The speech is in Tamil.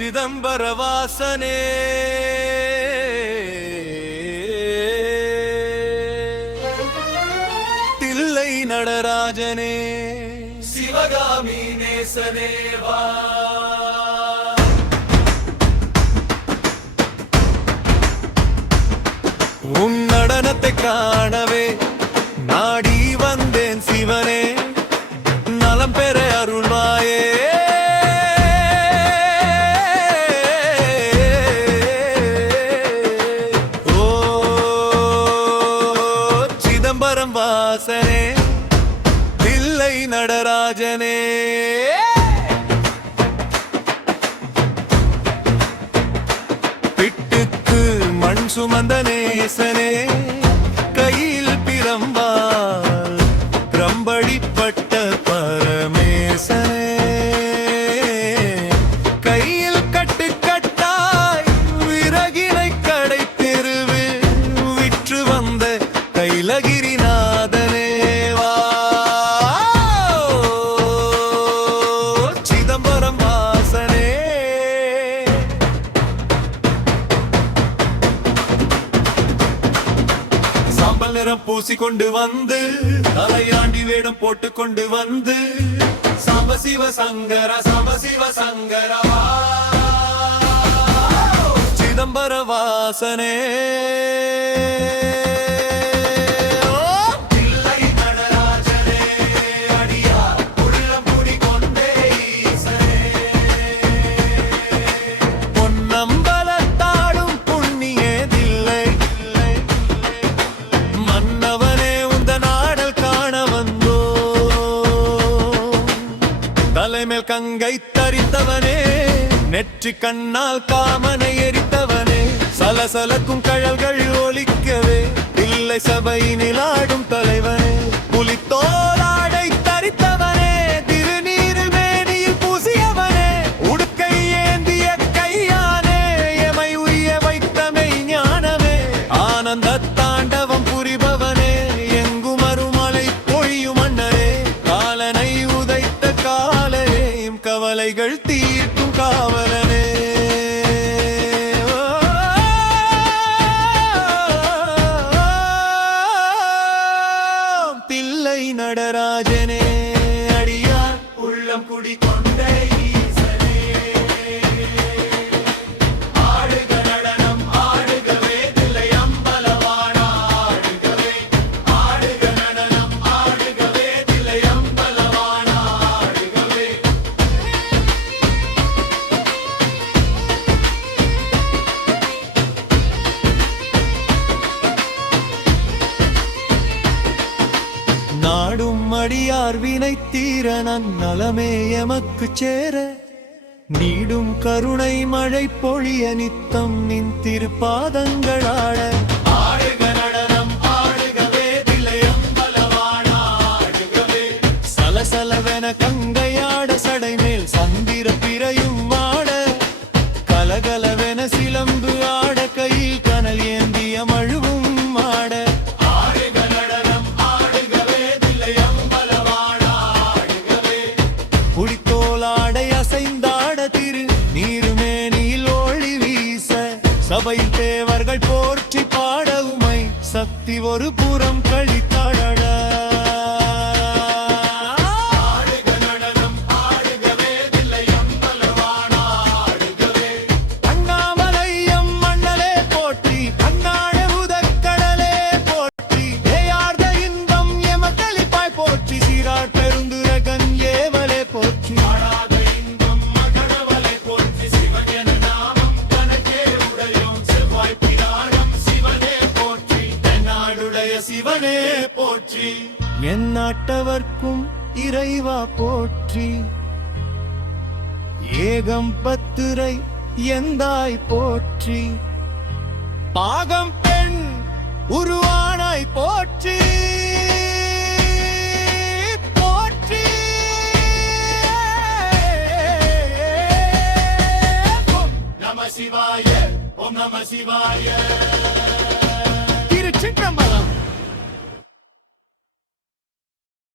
ಸಿದಂಬರ ವಾಸನೆ. ತಿಲ್ಲೈ ನಡರಾಜನೇ ಶಿವಗಾಮಿ ನೇಸನೇವಾ ಉನ್ನಡನತೆ ಕಾಣವೇ. ராஜனே. பிட்டுக்கு மண் சுமந்த நேசனே. பால் நிறம் வந்து தலையாண்டி வேடம் போட்டு கொண்டு வந்து சமசிவ சங்கர சமசிவ சங்கரவா சிதம்பர வாசனே. தலைமேல் கங்கை தரித்தவனே நெற்றி கண்ணால் காமனை எரித்தவனே சலசலக்கும் கழல்கள் ஒலிக்கவே இல்லை சபையினில் ஆடும் gigante. மடியார் வினை தீர நலமே எமக்கு சேர. நீடும் கருணை மழை பொழிய நித்தம் நின் திருப்பாதங்களாழ ஒரு புறம் கழித்து போற்றி. என் நாட்டவர்க்கும் இறைவா போற்றி. ஏகம் பத்துரை எந்தாய் போற்றி. பாகம் பெண் உருவானாய் போற்றி. சிவாய ஓம் நம சிவாய. திருச்சிற்றம்பலம்.